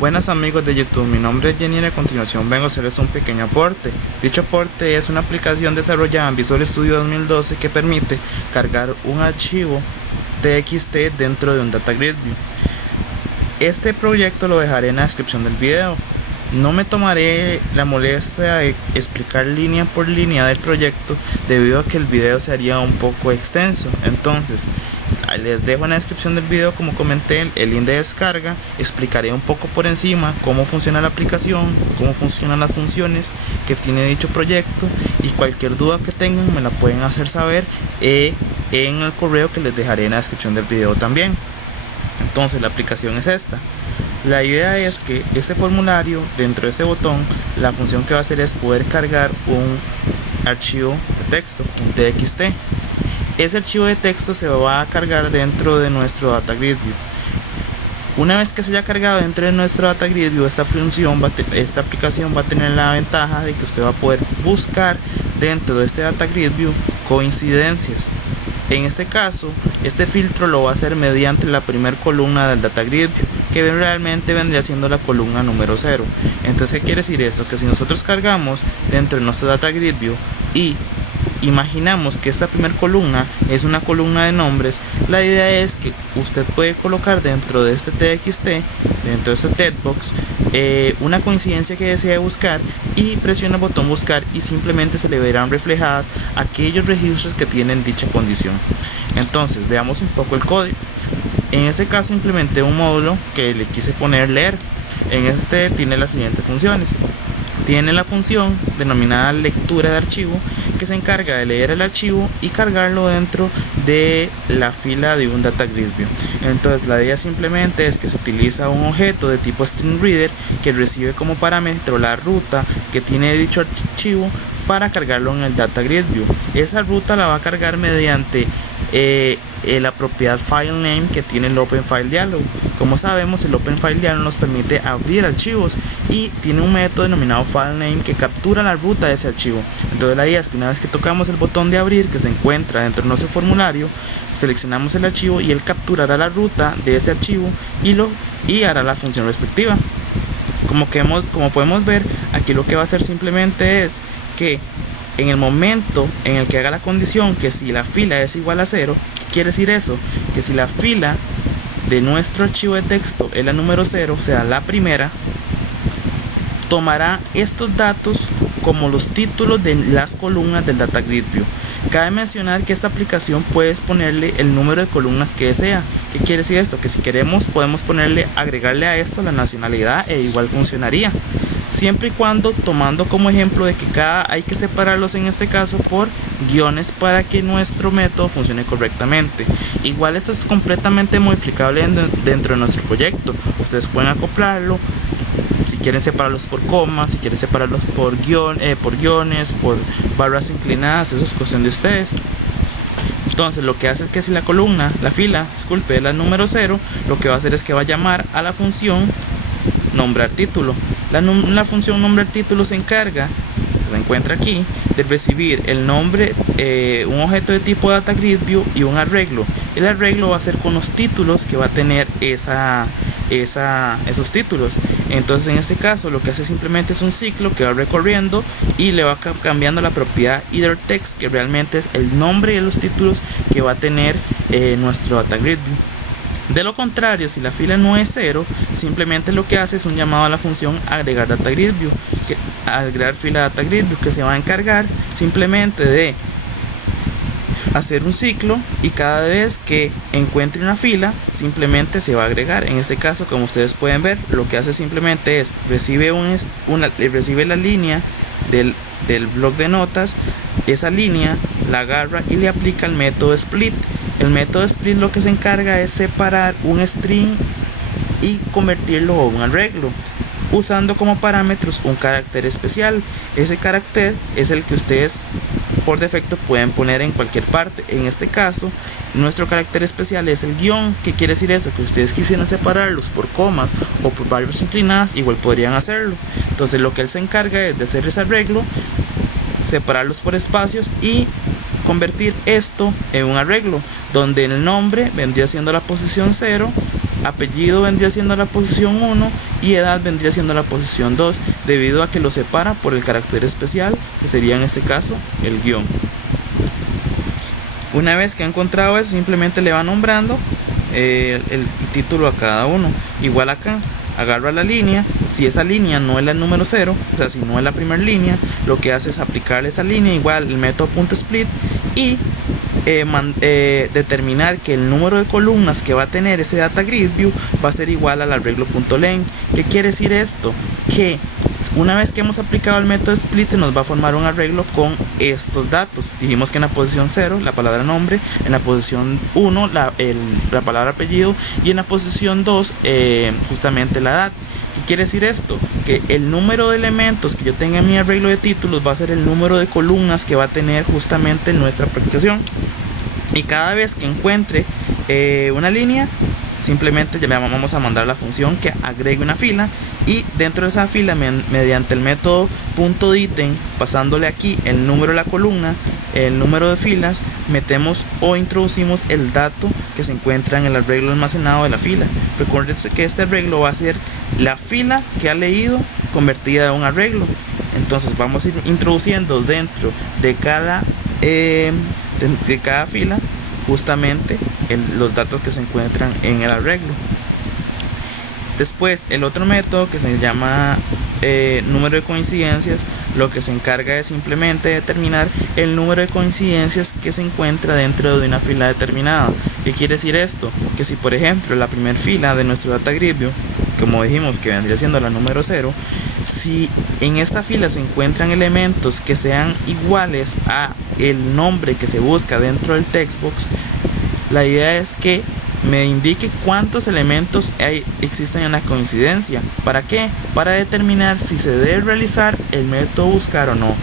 Buenas amigos de YouTube, mi nombre es Jenny y a continuación vengo a hacerles un pequeño aporte. Dicho aporte es una aplicación desarrollada en Visual Studio 2012 que permite cargar un archivo TXT dentro de un Data Grid View. Este proyecto lo dejaré en la descripción del video. No me tomaré la molestia de explicar línea por línea del proyecto debido a que el video sería un poco extenso. Entonces, les dejo en la descripción del video, como comenté, el link de descarga. Explicaré un poco por encima cómo funciona la aplicación, cómo funcionan las funciones que tiene dicho proyecto, y cualquier duda que tengan me la pueden hacer saber en el correo que les dejaré en la descripción del video también. Entonces la aplicación es esta. La idea es que este formulario, dentro de este botón, la función que va a hacer es poder cargar un archivo de texto, un TXT. Ese archivo de texto se va a cargar dentro de nuestro Data Grid View. Una vez que se haya cargado dentro de nuestro Data Grid View, esta aplicación va a tener la ventaja de que usted va a poder buscar dentro de este Data Grid View coincidencias. En este caso, este filtro lo va a hacer mediante la primera columna del Data Grid View, que realmente vendría siendo la columna número 0. Entonces, ¿qué quiere decir esto? Que si nosotros cargamos dentro de nuestro Data Grid View y imaginamos que esta primera columna es una columna de nombres, la idea es que usted puede colocar dentro de este TXT, dentro de este textbox, una coincidencia que desee buscar y presiona el botón buscar y simplemente se le verán reflejadas aquellos registros que tienen dicha condición. Entonces veamos un poco el código. En este caso implementé un módulo que le quise poner leer. En este tiene las siguientes funciones. Tiene la función denominada lectura de archivo, que se encarga de leer el archivo y cargarlo dentro de la fila de un Data Grid View. Entonces la idea simplemente es que se utiliza un objeto de tipo String Reader que recibe como parámetro la ruta que tiene dicho archivo para cargarlo en el Data Grid View. Esa ruta la va a cargar mediante la propiedad FileName que tiene el Open File Dialog. Como sabemos, el Open File Dialog nos permite abrir archivos y tiene un método denominado FileName que captura la ruta de ese archivo. Entonces la idea es que una vez que tocamos el botón de abrir que se encuentra dentro de nuestro formulario, seleccionamos el archivo y él capturará la ruta de ese archivo y hará la función respectiva. Como podemos ver, aquí lo que va a hacer simplemente es que en el momento en el que haga la condición que si la fila es igual a 0, ¿qué quiere decir eso? Que si la fila de nuestro archivo de texto es la número 0, o sea la primera, tomará estos datos como los títulos de las columnas del Data Grid View. Cabe mencionar que esta aplicación puedes ponerle el número de columnas que desea. ¿Qué quiere decir esto? Que si queremos podemos agregarle a esto la nacionalidad e igual funcionaría, siempre y cuando tomando como ejemplo de que hay que separarlos en este caso por guiones para que nuestro método funcione correctamente. Igual esto es completamente modificable dentro de nuestro proyecto. Ustedes pueden acoplarlo si quieren separarlos por comas, si quieren separarlos por guiones, por barras inclinadas. Eso es cuestión de ustedes. Entonces lo que hace es que si la fila es la número 0, lo que va a hacer es que va a llamar a la función nombrar título. La función nombrar título se encarga, que se encuentra aquí, de recibir el nombre, un objeto de tipo Data Grid View y un arreglo. El arreglo va a ser con los títulos que va a tener esos títulos. Entonces en este caso lo que hace simplemente es un ciclo que va recorriendo y le va cambiando la propiedad eitherText, que realmente es el nombre de los títulos que va a tener nuestro Data Grid View. De lo contrario, si la fila no es 0, simplemente lo que hace es un llamado a la función agregar Data Grid View, agregar fila Data Grid View, que se va a encargar simplemente de hacer un ciclo y cada vez que encuentre una fila simplemente se va a agregar. En este caso, como ustedes pueden ver, lo que hace simplemente es recibe la línea del bloc de notas, esa línea la agarra y le aplica el método split. El método split lo que se encarga es separar un string y convertirlo a un arreglo, usando como parámetros un carácter especial. Ese carácter es el que ustedes por defecto pueden poner en cualquier parte. En este caso, nuestro carácter especial es el guión. ¿Qué quiere decir eso? Que ustedes quisieran separarlos por comas o por barras inclinadas, igual podrían hacerlo. Entonces lo que él se encarga es de hacer ese arreglo, separarlos por espacios y convertir esto en un arreglo donde el nombre vendría siendo la posición 0 apellido vendría siendo la posición 1 y edad vendría siendo la posición 2, debido a que lo separa por el carácter especial, que sería en este caso el guión. Una vez que ha encontrado eso, simplemente le va nombrando el título a cada uno. Igual acá, agarra la línea. Si esa línea no es la número 0, o sea, si no es la primera línea, lo que hace es aplicarle esa línea, igual el método .split, y determinar que el número de columnas que va a tener ese data grid view va a ser igual al arreglo.len. ¿Qué quiere decir esto? Que una vez que hemos aplicado el método split, nos va a formar un arreglo con estos datos. Dijimos que en la posición 0 la palabra nombre, en la posición 1 la palabra apellido, y en la posición 2 justamente la edad. ¿Qué quiere decir esto? Que el número de elementos que yo tenga en mi arreglo de títulos va a ser el número de columnas que va a tener justamente nuestra aplicación. Y cada vez que encuentre una línea, simplemente ya vamos a mandar la función que agregue una fila, y dentro de esa fila, mediante el método .item, pasándole aquí el número de la columna, el número de filas, metemos o introducimos el dato que se encuentra en el arreglo almacenado de la fila. Recuérdense que este arreglo va a ser la fila que ha leído convertida en un arreglo. Entonces vamos a ir introduciendo dentro de cada fila justamente los datos que se encuentran en el arreglo. Después, el otro método, que se llama número de coincidencias, lo que se encarga es simplemente determinar el número de coincidencias que se encuentra dentro de una fila determinada. ¿Qué quiere decir esto? Que si por ejemplo la primera fila de nuestro data grid view, como dijimos que vendría siendo la número 0, si en esta fila se encuentran elementos que sean iguales a el nombre que se busca dentro del textbox, la idea es que me indique cuántos elementos existen en la coincidencia. ¿Para qué? Para determinar si se debe realizar el método buscar o no.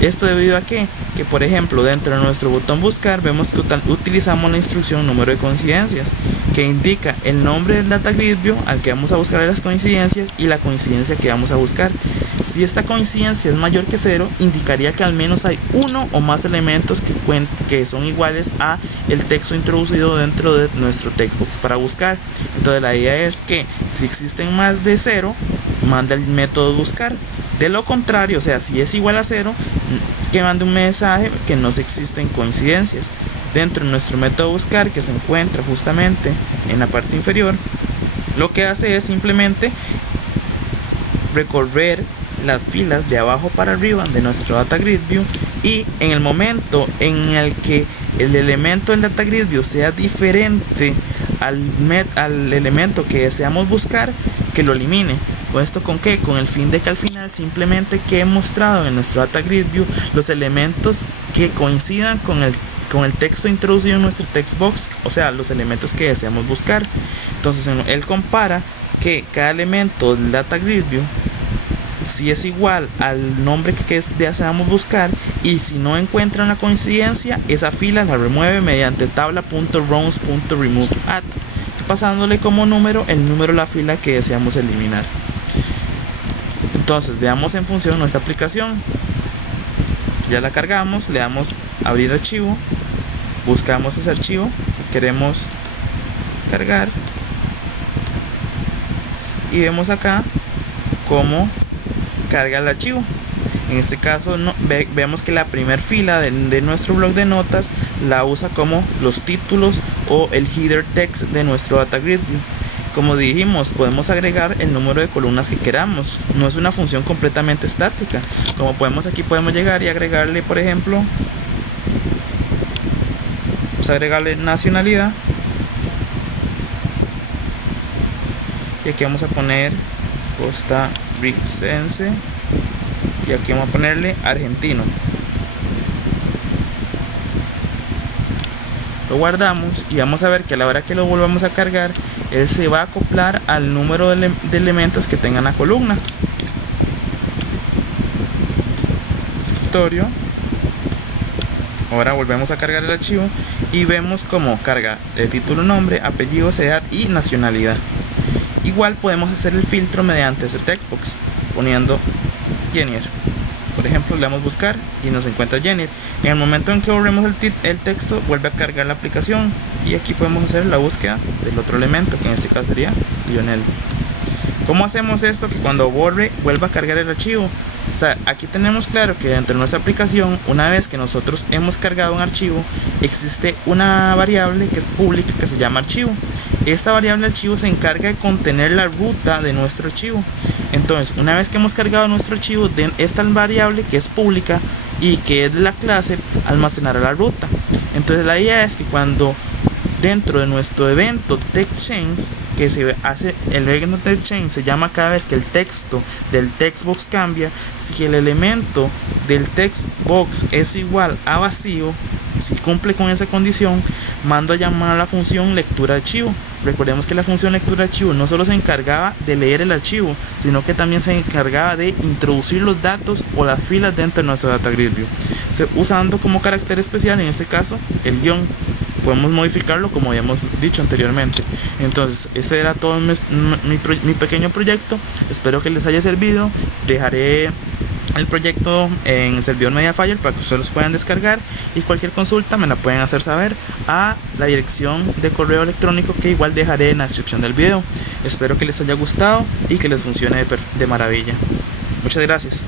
Esto debido a que por ejemplo dentro de nuestro botón buscar vemos que utilizamos la instrucción número de coincidencias, que indica el nombre del data grid view al que vamos a buscar las coincidencias y la coincidencia que vamos a buscar. Si esta coincidencia es mayor que 0, indicaría que al menos hay uno o más elementos que son iguales a el texto introducido dentro de nuestro textbox para buscar. Entonces la idea es que si existen más de 0, manda el método buscar. De lo contrario, o sea, si es igual a 0, que mande un mensaje que no existen coincidencias. Dentro de nuestro método buscar, que se encuentra justamente en la parte inferior, lo que hace es simplemente recorrer las filas de abajo para arriba de nuestro data grid view, y en el momento en el que el elemento del data grid view sea diferente al elemento que deseamos buscar, que lo elimine. ¿Con esto con qué? Con el fin de que al final simplemente quede mostrado en nuestro data grid view los elementos que coincidan con el texto introducido en nuestro text box, o sea, los elementos que deseamos buscar. Entonces él compara que cada elemento del data grid view, si es igual al nombre que deseamos buscar, y si no encuentra una coincidencia, esa fila la remueve mediante tabla.rows.remove_add, pasándole como número el número de la fila que deseamos eliminar. Entonces veamos en función nuestra aplicación. Ya la cargamos, le damos abrir archivo, buscamos ese archivo que queremos cargar, y vemos acá cómo carga el archivo. En este caso vemos que la primera fila de nuestro blog de notas la usa como los títulos o el header text de nuestro data grid view. Como dijimos, podemos agregar el número de columnas que queramos. No es una función completamente estática. Como podemos llegar y agregarle, por ejemplo, vamos a agregarle nacionalidad, y aquí vamos a poner costarricense, y aquí vamos a ponerle argentino. Lo guardamos y vamos a ver que a la hora que lo volvamos a cargar, él se va a acoplar al número de elementos que tengan la columna. Escritorio. Ahora volvemos a cargar el archivo y vemos cómo carga el título, nombre, apellido, edad y nacionalidad. Igual podemos hacer el filtro mediante ese textbox poniendo Genier. Por ejemplo, le damos buscar y nos encuentra Jenny. En el momento en que borremos el texto, vuelve a cargar la aplicación y aquí podemos hacer la búsqueda del otro elemento, que en este caso sería Lionel. ¿Cómo hacemos esto? Que cuando borre vuelva a cargar el archivo. O sea, aquí tenemos claro que dentro de nuestra aplicación, una vez que nosotros hemos cargado un archivo, existe una variable que es pública que se llama archivo. Esta variable archivo se encarga de contener la ruta de nuestro archivo. Entonces, una vez que hemos cargado nuestro archivo, esta variable que es pública y que es de la clase, almacenará la ruta. Entonces la idea es que cuando dentro de nuestro evento TextChange, que se hace, el evento TextChange se llama cada vez que el texto del textbox cambia. Si el elemento del textbox es igual a vacío, si cumple con esa condición, mando a llamar a la función lectura archivo. Recordemos que la función lectura archivo no solo se encargaba de leer el archivo, sino que también se encargaba de introducir los datos o las filas dentro de nuestro data grid view, usando como carácter especial en este caso el guión. Podemos modificarlo como habíamos dicho anteriormente. Entonces ese era todo mi pequeño proyecto. Espero que les haya servido. Dejaré el proyecto en el servidor Mediafire para que ustedes los puedan descargar, y cualquier consulta me la pueden hacer saber a la dirección de correo electrónico que igual dejaré en la descripción del video. Espero que les haya gustado y que les funcione de maravilla. Muchas gracias.